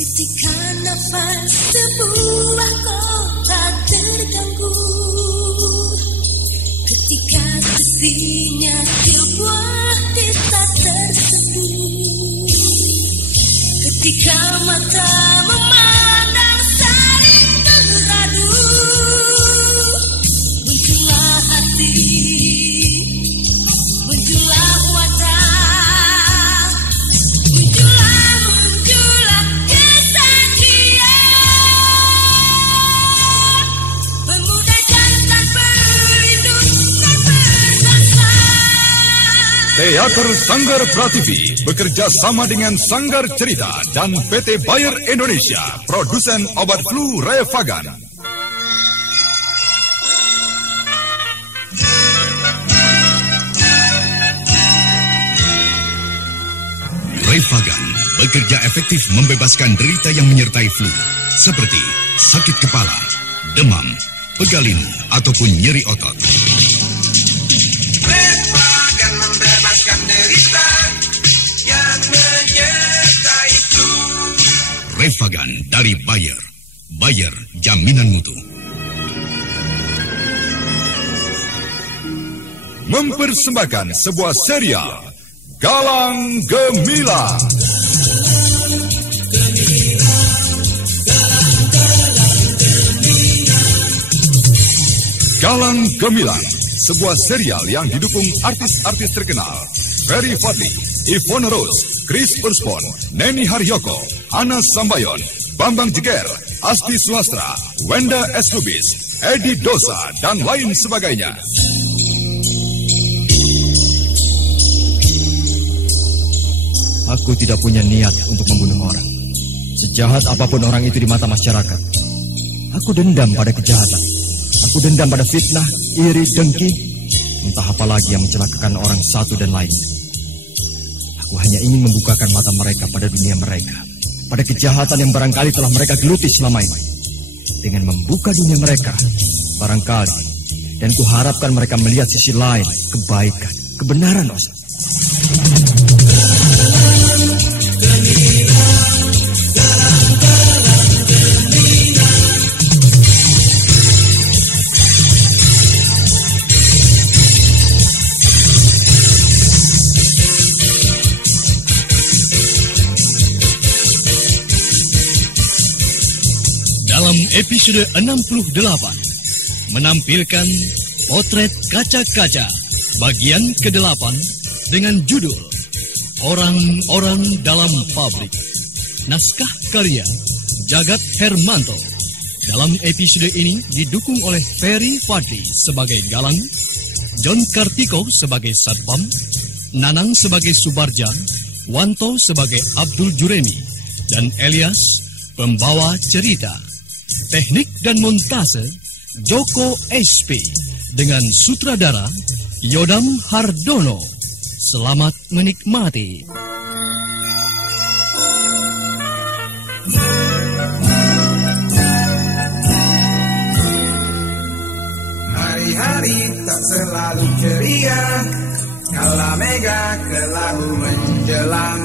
Ketika nafas sebuah kota terganggu, ketika sisinya sebuah desa terseduh, ketika mata memandang saling teradu, muncullah hati, muncullah wajah, muncullah kesaksian, pemuda jantan pelindung dan berjasa. Teater Sanggar Prativi bekerja sama dengan Sanggar Cerita dan PT Bayer Indonesia, produsen obat flu Revagan. Revagan bekerja efektif membebaskan derita yang menyertai flu, seperti sakit kepala, demam, pegalinu, ataupun nyeri otot. Revagan membebaskan derita yang menyertai flu. Revagan dari Bayer. Bayer, jaminan mutu. Mempersembahkan sebuah serial Galang Gemilang. Galang Gemilang, sebuah serial yang didukung artis-artis terkenal Ferry Fadli, Ivone Rose, Chris Urspon, Neni Haryoko, Ana Sambayon, Bambang Jeger, Asti Suhastra, Wenda S. Lubis, Edi Dosa, dan lain sebagainya. Aku tidak punya niat untuk membunuh orang. Sejahat apapun orang itu di mata masyarakat, aku dendam pada kejahatan. Aku dendam pada fitnah, iri, dengki, entah apa lagi yang mencelakakan orang satu dan lain. Aku hanya ingin membukakan mata mereka pada dunia mereka, pada kejahatan yang barangkali telah mereka geluti selama ini. Dengan membuka dunia mereka, barangkali, dan kuharapkan mereka melihat sisi lain, kebaikan, kebenaran, Ustaz. Dalam episode 68 menampilkan Potret Kaca-Kaca bagian ke-8 dengan judul Orang-Orang Dalam Pabrik. Naskah karya Jagat Hermanto. Dalam episode ini didukung oleh Ferry Fadli sebagai Galang, John Kartiko sebagai Satpam, Nanang sebagai Subarja, Wanto sebagai Abdul Juremi, dan Elias pembawa cerita. Teknik dan montase Joko SP dengan sutradara Yodam Hardono. Selamat menikmati. Hari-hari tak selalu ceria, kala mega kelahu menjelang.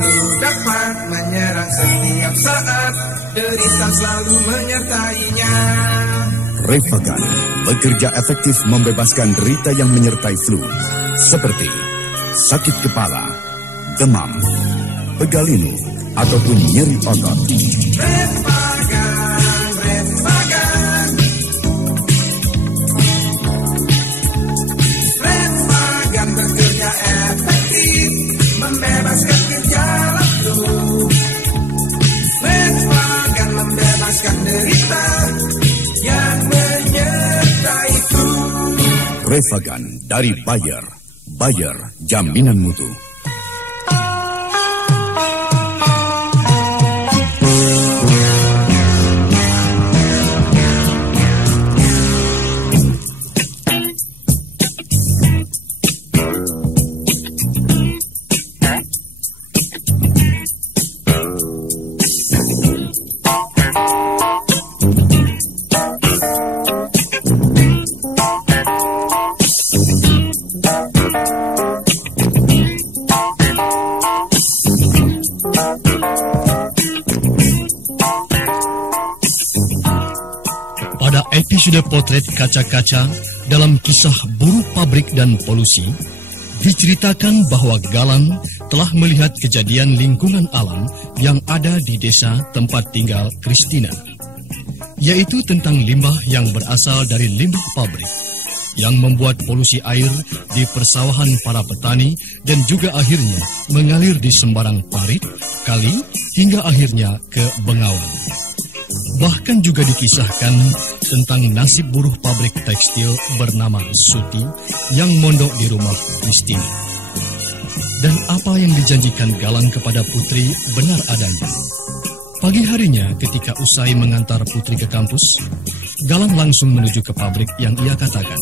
Ku dapat menyerang setiap saat, derita selalu menyertainya. Revagan bekerja efektif membebaskan derita yang menyertai flu, seperti sakit kepala, demam, pegalinu, ataupun nyeri otot. Revagan, Revagan. Revagan bekerja efektif membebaskan gejala flu. Revagan membebaskan derita yang menyertai flu. Revagan dari Bayer. Bayer, jaminan mutu. Episode potret kaca-kaca dalam kisah buruh pabrik dan polusi diceritakan bahwa Galang telah melihat kejadian lingkungan alam yang ada di desa tempat tinggal Christina, yaitu tentang limbah yang berasal dari limbah pabrik yang membuat polusi air di persawahan para petani dan juga akhirnya mengalir di sembarang parit, kali, hingga akhirnya ke Bengawan. Bahkan juga dikisahkan tentang nasib buruh pabrik tekstil bernama Suti yang mondok di rumah Christina. Dan apa yang dijanjikan Galang kepada Putri benar adanya. Pagi harinya ketika usai mengantar Putri ke kampus, Galang langsung menuju ke pabrik yang ia katakan.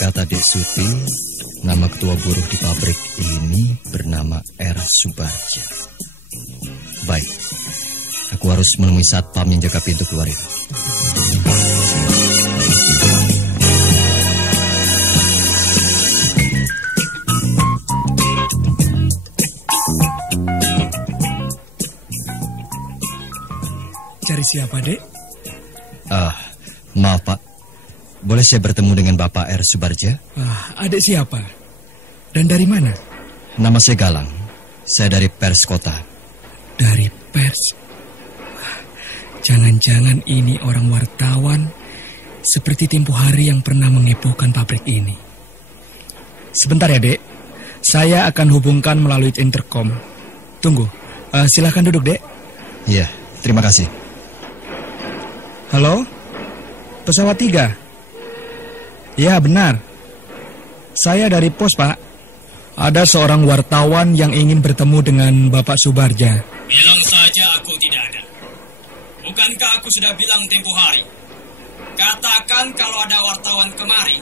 Kata Dek Suti, nama ketua buruh di pabrik ini bernama R. Subarja. Baik, aku harus menemui satpam yang jaga pintu keluar itu. Cari siapa, Dek? Maaf Pak, boleh saya bertemu dengan Bapak R. Subarja? Adik siapa? Dan dari mana? Nama saya Galang, saya dari Pers Kota. Dari Pers? Jangan-jangan ini orang wartawan seperti tempo hari yang pernah mengepohkan pabrik ini. Sebentar ya, Dek. Saya akan hubungkan melalui intercom. Tunggu, silakan duduk, Dek. Iya, terima kasih. Halo? Pesawat 3? Ya, benar. Saya dari pos, Pak. Ada seorang wartawan yang ingin bertemu dengan Bapak Subarja. Bilang saja aku tidak ada. Bukankah aku sudah bilang tempo hari? Katakan kalau ada wartawan kemari,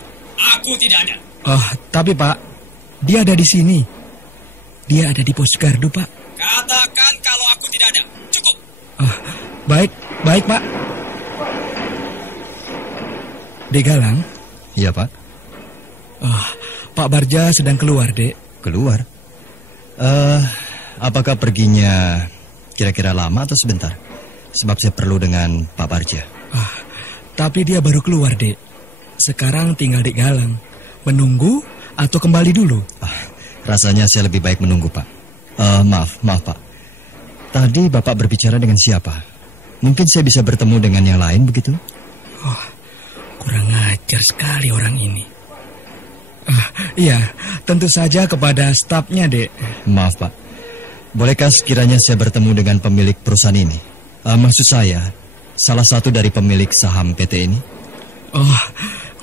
aku tidak ada. Tapi Pak, dia ada di sini. Dia ada di pos gardu, Pak. Katakan kalau aku tidak ada. Cukup. Baik, Pak. Dek Galang? Iya, Pak. Pak Barja sedang keluar, Dek. Keluar? Apakah perginya kira-kira lama atau sebentar? Sebab saya perlu dengan Pak Barja. Tapi dia baru keluar, Dek. Sekarang tinggal Dek Galang. Menunggu atau kembali dulu? Rasanya saya lebih baik menunggu, Pak. Maaf, Pak. Tadi Bapak berbicara dengan siapa? Mungkin saya bisa bertemu dengan yang lain, begitu? Kurang ajar sekali orang ini. Iya, tentu saja kepada stafnya, Dek. Maaf, Pak. Bolehkah sekiranya saya bertemu dengan pemilik perusahaan ini? Maksud saya, salah satu dari pemilik saham PT ini.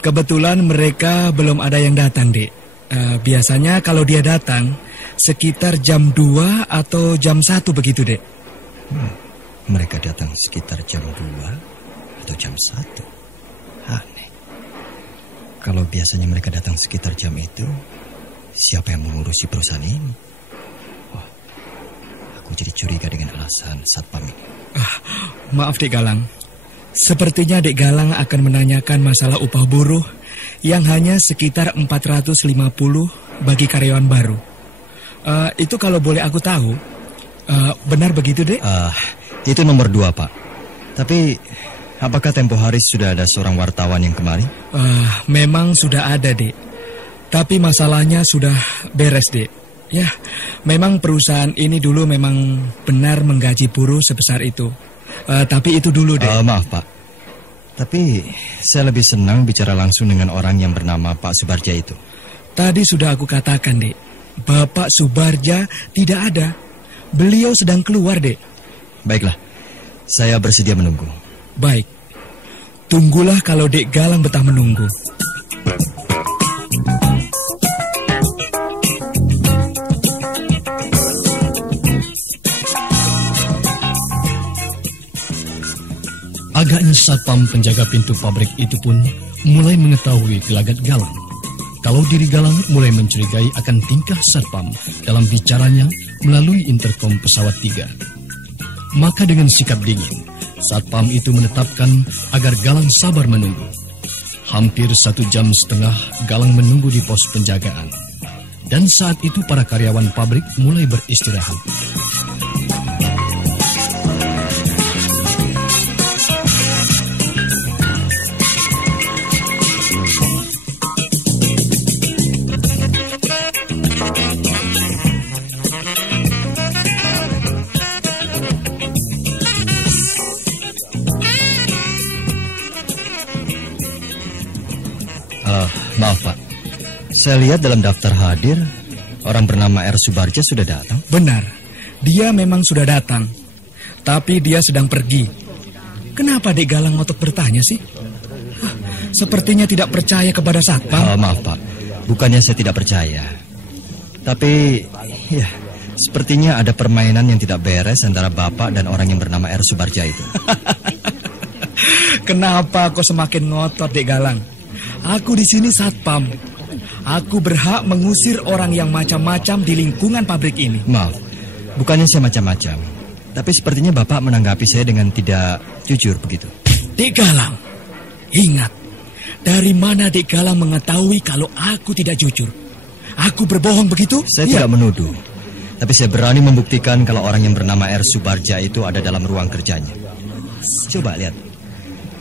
Kebetulan mereka belum ada yang datang, Dek. Biasanya kalau dia datang, sekitar jam 2 atau jam 1 begitu, Dek. Mereka datang sekitar jam 2 atau jam 1. Aneh. Kalau biasanya mereka datang sekitar jam itu, siapa yang mengurusi perusahaan ini? Aku jadi curiga dengan alasan satpam ini. Maaf, Dek Galang. Sepertinya Dek Galang akan menanyakan masalah upah buruh yang hanya sekitar 450 bagi karyawan baru. Itu kalau boleh aku tahu, benar begitu, Dek? Itu nomor 2, Pak. Tapi apakah tempo hari sudah ada seorang wartawan yang kemari? Memang sudah ada, Dek. Tapi masalahnya sudah beres, Dek. Ya, memang perusahaan ini dulu memang benar menggaji buruh sebesar itu. Tapi itu dulu, Dek. Maaf, Pak. Tapi saya lebih senang bicara langsung dengan orang yang bernama Pak Subarja itu. Tadi sudah aku katakan, Dek. Bapak Subarja tidak ada. Beliau sedang keluar, Dek. Baiklah, saya bersedia menunggu. Baik. Tunggulah kalau Dek Galang betah menunggu. Agaknya satpam penjaga pintu pabrik itu pun mulai mengetahui gelagat Galang. Kalau diri Galang mulai mencurigai akan tingkah Satpam dalam bicaranya melalui interkom pesawat 3. Maka dengan sikap dingin, Satpam itu menetapkan agar Galang sabar menunggu. Hampir 1 jam setengah Galang menunggu di pos penjagaan. Dan saat itu para karyawan pabrik mulai beristirahat. Maaf Pak, saya lihat dalam daftar hadir orang bernama R. Subarja sudah datang. Benar, dia memang sudah datang, tapi dia sedang pergi. Kenapa Dek Galang ngotot bertanya sih? Sepertinya tidak percaya kepada Satpam. Maaf Pak, bukannya saya tidak percaya, tapi ya sepertinya ada permainan yang tidak beres antara Bapak dan orang yang bernama R. Subarja itu. Kenapa kau semakin ngotot Dek Galang? Aku di sini Satpam. Aku berhak mengusir orang yang macam-macam di lingkungan pabrik ini. Maaf, bukannya saya macam-macam, tapi sepertinya Bapak menanggapi saya dengan tidak jujur begitu. Dek Galang, ingat, dari mana Dek Galang mengetahui kalau aku tidak jujur? Aku berbohong begitu? Saya tidak menuduh, tapi saya berani membuktikan kalau orang yang bernama R. Subarja itu ada dalam ruang kerjanya. Coba lihat.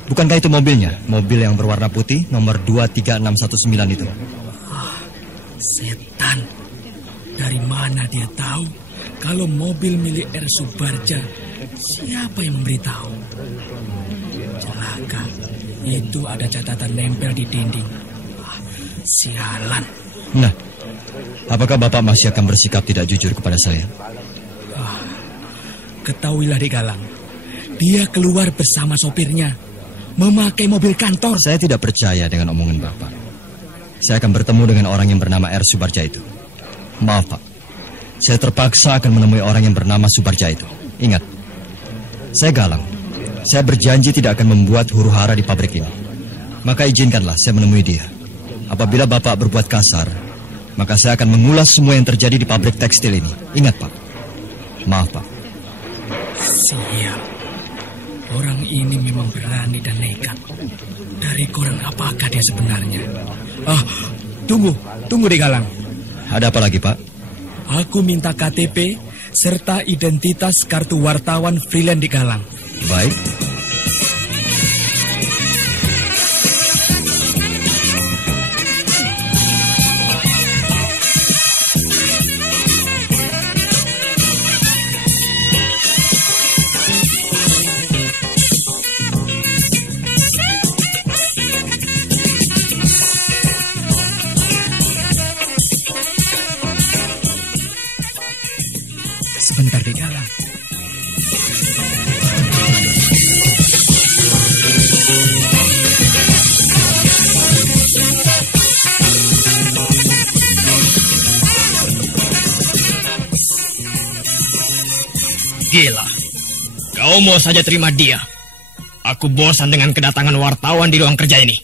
Bukankah itu mobilnya? Mobil yang berwarna putih nomor 23619 itu. Setan. Dari mana dia tahu kalau mobil milik R. Subarja? Siapa yang memberitahu? Celaka. Itu ada catatan nempel di dinding. Sialan. Nah, apakah Bapak masih akan bersikap tidak jujur kepada saya? Ketahuilah Dek Galang, dia keluar bersama sopirnya, memakai mobil kantor. Saya tidak percaya dengan omongan Bapak. Saya akan bertemu dengan orang yang bernama R. Subarja itu. Maaf Pak, saya terpaksa akan menemui orang yang bernama Subarja itu. Ingat, saya Galang. Saya berjanji tidak akan membuat huru-hara di pabrik ini. Maka izinkanlah saya menemui dia. Apabila Bapak berbuat kasar, maka saya akan mengulas semua yang terjadi di pabrik tekstil ini. Ingat Pak. Maaf Pak. Sial. Orang ini memang berani dan nekat. Dari koran apakah dia sebenarnya? Tunggu Dek Galang. Ada apa lagi Pak? Aku minta KTP serta identitas kartu wartawan freelance Dek Galang. Baik. Sebentar Dek Galang. Gila, kau mau saja terima dia. Aku bosan dengan kedatangan wartawan di ruang kerja ini.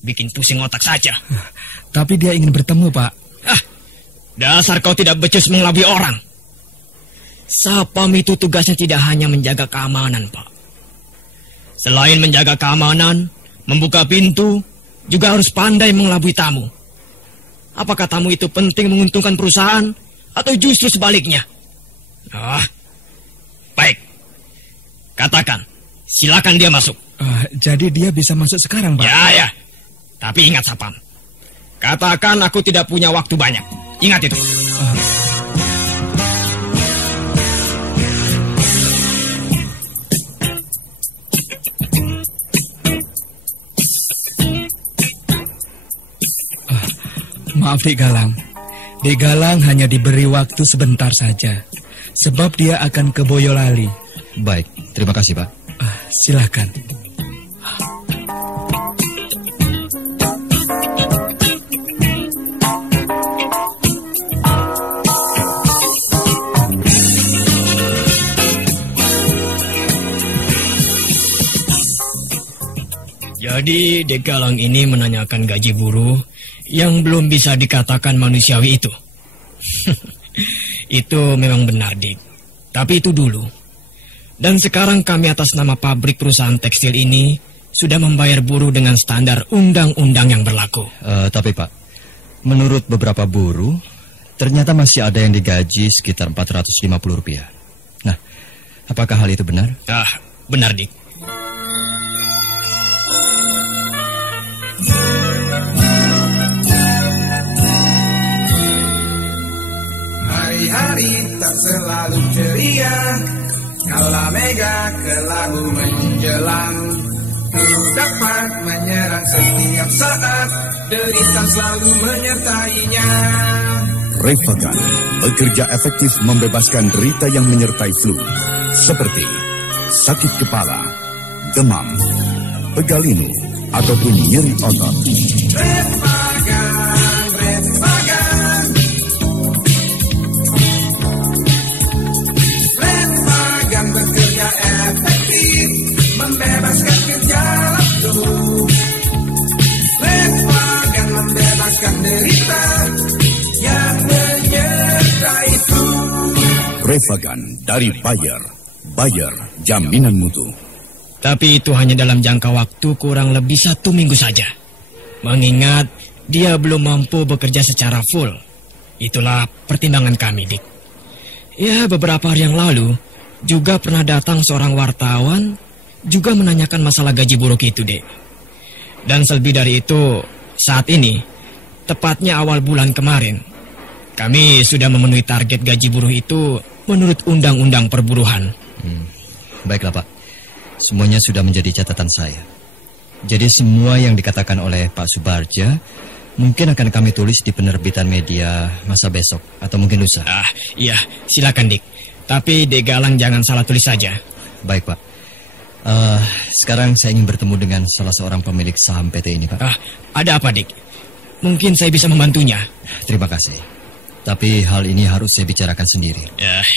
Bikin pusing otak saja. Tapi dia ingin bertemu Pak. Dasar kau tidak becus mengelabui orang. Satpam itu tugasnya tidak hanya menjaga keamanan, Pak. Selain menjaga keamanan, membuka pintu, juga harus pandai mengelabui tamu. Apakah tamu itu penting menguntungkan perusahaan, atau justru sebaliknya? Baik. Katakan, silakan dia masuk. Jadi dia bisa masuk sekarang, Pak? Ya. Tapi ingat, Satpam. Katakan aku tidak punya waktu banyak. Ingat itu. Maaf Dek Galang. Dek Galang hanya diberi waktu sebentar saja. Sebab dia akan ke Boyolali. Baik, terima kasih Pak. Silakan. Jadi Dek Galang ini menanyakan gaji buruh yang belum bisa dikatakan manusiawi itu. Itu memang benar, Dik. Tapi itu dulu. Dan sekarang kami atas nama pabrik perusahaan tekstil ini sudah membayar buruh dengan standar undang-undang yang berlaku. Tapi Pak, menurut beberapa buruh, ternyata masih ada yang digaji sekitar Rp450. Nah, apakah hal itu benar? Benar, Dik. Hari-hari tak selalu ceria, kala mega kelabu menjelang, ku dapat menyerang setiap saat, derita selalu menyertainya. Refagan bekerja efektif membebaskan derita yang menyertai flu, seperti sakit kepala, demam, pegalinu, ataupun nyeri otot. Refagan bekerja efektif membebaskan gejala flu. Refagan membebaskan derita yang menyertai flu. Refagan dari Bayer jaminan mutu. Tapi itu hanya dalam jangka waktu kurang lebih 1 minggu saja. Mengingat dia belum mampu bekerja secara full. Itulah pertimbangan kami, Dik. Ya, beberapa hari yang lalu juga pernah datang seorang wartawan juga menanyakan masalah gaji buruh itu, Dek. Dan selebih dari itu, saat ini, tepatnya awal bulan kemarin, kami sudah memenuhi target gaji buruh itu menurut undang-undang perburuhan. Baiklah Pak, semuanya sudah menjadi catatan saya. Jadi semua yang dikatakan oleh Pak Subarja mungkin akan kami tulis di penerbitan media masa besok atau mungkin lusa. Iya, silakan Dik. Tapi Dek Galang jangan salah tulis saja. Baik Pak. Sekarang saya ingin bertemu dengan salah seorang pemilik saham PT ini Pak. Ada apa Dik? Mungkin saya bisa membantunya. Terima kasih. Tapi hal ini harus saya bicarakan sendiri.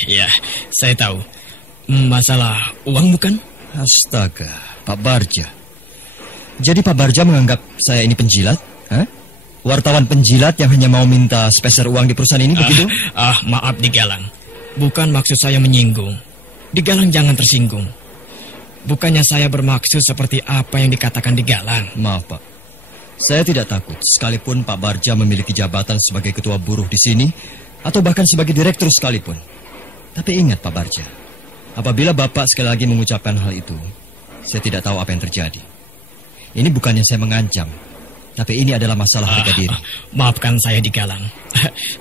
Ya, saya tahu. Masalah uang bukan? Astaga, Pak Barja. Jadi Pak Barja menganggap saya ini penjilat? Wartawan penjilat yang hanya mau minta spesial uang di perusahaan ini begitu? Maaf Dek Galang. Bukan maksud saya menyinggung. Dek Galang jangan tersinggung. Bukannya saya bermaksud seperti apa yang dikatakan Dek Galang. Maaf Pak. Saya tidak takut sekalipun Pak Barja memiliki jabatan sebagai ketua buruh di sini atau bahkan sebagai direktur sekalipun. Tapi ingat Pak Barja, apabila Bapak sekali lagi mengucapkan hal itu, saya tidak tahu apa yang terjadi. Ini bukannya saya mengancam, tapi ini adalah masalah harga diri. Maafkan saya Dek Galang.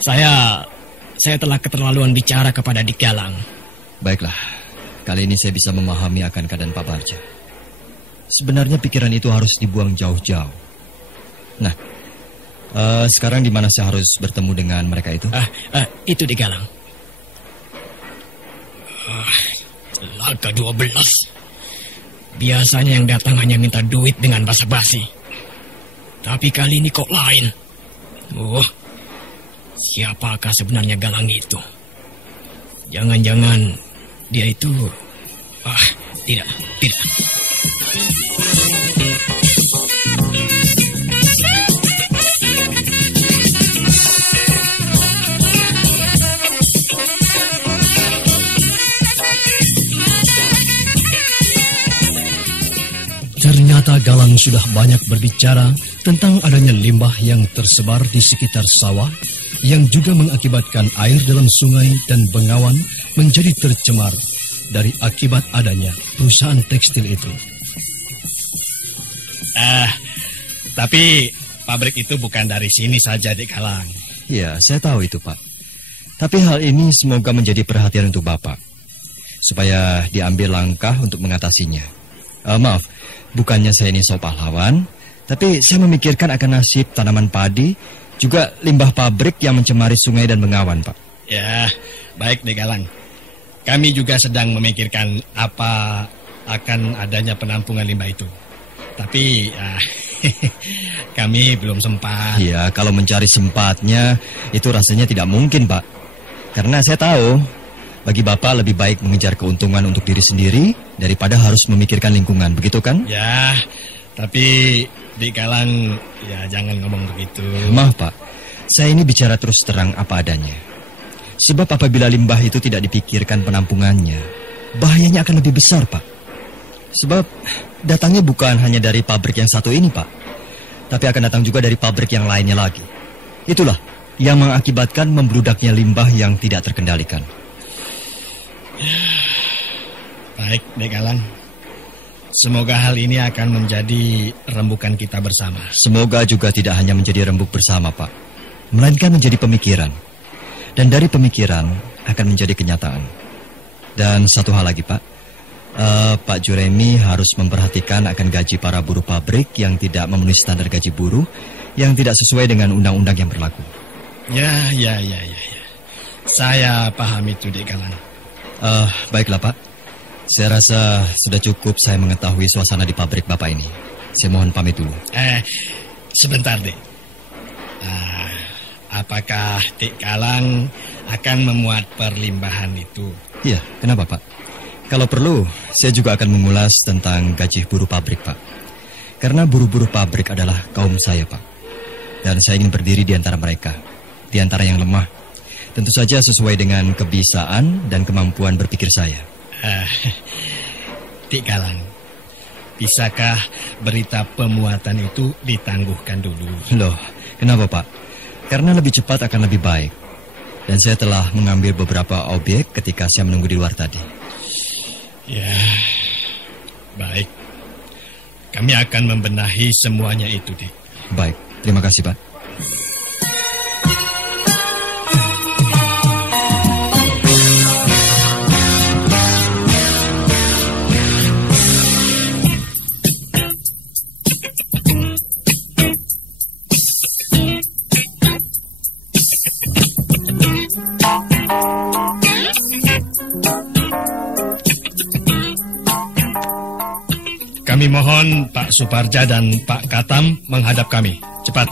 Saya telah keterlaluan bicara kepada Dek Galang. Baiklah, kali ini saya bisa memahami akan keadaan Pak Barja. Sebenarnya pikiran itu harus dibuang jauh-jauh. Nah, sekarang di mana saya harus bertemu dengan mereka itu? Itu Dek Galang. Laga 12. Biasanya yang datang hanya minta duit dengan basa-basi. Tapi kali ini kok lain. Siapakah sebenarnya Galang itu? Jangan-jangan dia itu... Tidak. Ternyata Galang sudah banyak berbicara tentang adanya limbah yang tersebar di sekitar sawah yang juga mengakibatkan air dalam sungai dan bengawan menjadi tercemar dari akibat adanya perusahaan tekstil itu. Tapi pabrik itu bukan dari sini saja, Dek Galang. Ya, saya tahu itu, Pak. Tapi hal ini semoga menjadi perhatian untuk Bapak, supaya diambil langkah untuk mengatasinya. Maaf, bukannya saya ini sok pahlawan, tapi saya memikirkan akan nasib tanaman padi, juga limbah pabrik yang mencemari sungai dan bengawan, Pak. Ya, baik Dek Galang. Kami juga sedang memikirkan apa akan adanya penampungan limbah itu. Tapi kami belum sempat. Iya, kalau mencari sempatnya itu rasanya tidak mungkin, Pak. Karena saya tahu bagi Bapak lebih baik mengejar keuntungan untuk diri sendiri daripada harus memikirkan lingkungan, begitu kan? Ya, Tapi Dik Galang, ya jangan ngomong begitu. Maaf Pak, saya ini bicara terus terang apa adanya. Sebab apabila limbah itu tidak dipikirkan penampungannya, bahayanya akan lebih besar Pak. Sebab datangnya bukan hanya dari pabrik yang satu ini Pak, tapi akan datang juga dari pabrik yang lainnya lagi. Itulah yang mengakibatkan membludaknya limbah yang tidak terkendalikan. Baik, Dik Galang. Semoga hal ini akan menjadi rembukan kita bersama. Semoga juga tidak hanya menjadi rembuk bersama Pak, melainkan menjadi pemikiran. Dan dari pemikiran akan menjadi kenyataan. Dan satu hal lagi Pak, Pak Juremi harus memperhatikan akan gaji para buruh pabrik yang tidak memenuhi standar gaji buruh yang tidak sesuai dengan undang-undang yang berlaku. Ya. Saya paham itu, Dik Galang. Baiklah Pak, saya rasa sudah cukup saya mengetahui suasana di pabrik Bapak ini. Saya mohon pamit dulu. Sebentar, Dik. Apakah Dik Galang akan memuat perlimbahan itu? Iya, kenapa Pak? Kalau perlu, saya juga akan mengulas tentang gaji buruh pabrik Pak. Karena buruh-buruh pabrik adalah kaum saya Pak. Dan saya ingin berdiri di antara mereka, di antara yang lemah. Tentu saja sesuai dengan kebisaan dan kemampuan berpikir saya. Dik Galang, bisakah berita pemuatan itu ditangguhkan dulu? Loh, kenapa Pak? Karena lebih cepat akan lebih baik. Dan saya telah mengambil beberapa objek ketika saya menunggu di luar tadi. Ya, baik. Kami akan membenahi semuanya itu, Dik. Baik, terima kasih Pak. Kami mohon Pak Suparja dan Pak Katam menghadap kami. Cepat.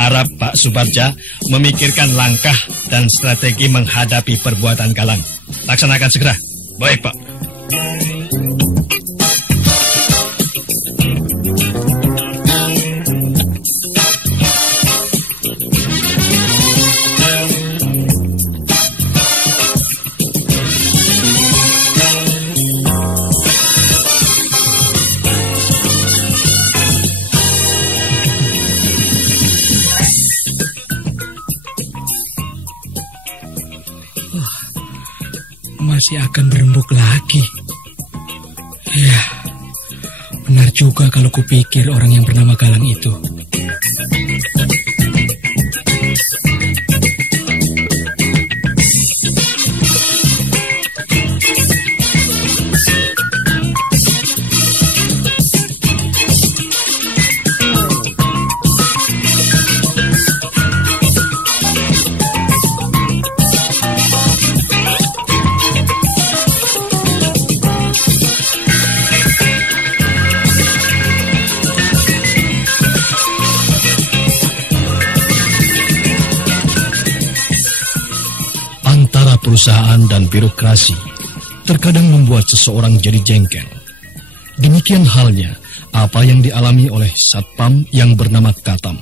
Harap Pak Suparja memikirkan langkah dan strategi menghadapi perbuatan Galang. Laksanakan segera. Baik, Pak. Masih akan berembuk lagi. Ya, benar juga kalau kupikir orang yang bernama Galang itu. Perusahaan dan birokrasi terkadang membuat seseorang jadi jengkel. Demikian halnya apa yang dialami oleh Satpam yang bernama Katam.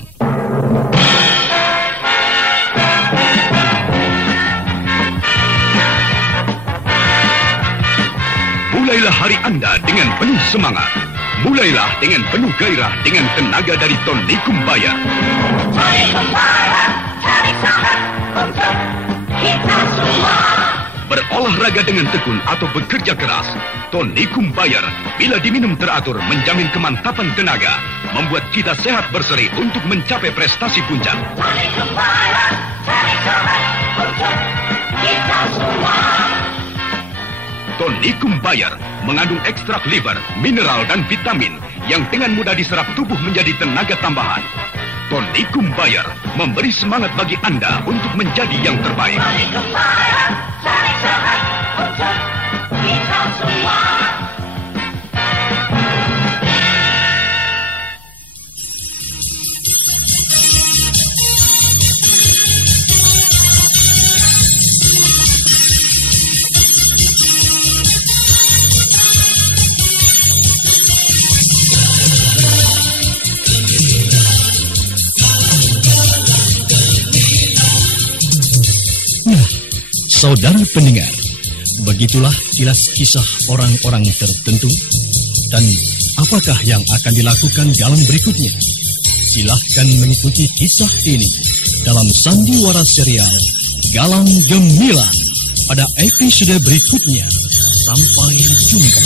Mulailah hari Anda dengan penuh semangat. Mulailah dengan penuh gairah dengan tenaga dari Tonikum Bayar. Tonikum Bayar, cari sahabat untuk kita semua. Berolahraga dengan tekun atau bekerja keras, Tonikum Bayar bila diminum teratur menjamin kemantapan tenaga, membuat kita sehat berseri untuk mencapai prestasi puncak. Tonikum Bayar, cari sahabat untuk kita semua. Tonikum Bayar mengandung ekstrak liver, mineral dan vitamin yang dengan mudah diserap tubuh menjadi tenaga tambahan. Tonikum Bayer memberi semangat bagi Anda untuk menjadi yang terbaik. Tonikum Bayer, cari sehat untuk kita semua. Saudara pendengar, begitulah kilas kisah orang-orang tertentu. Dan apakah yang akan dilakukan dalam berikutnya? Silahkan mengikuti kisah ini dalam sandiwara serial Galang Gemilang pada episode berikutnya. Sampai jumpa.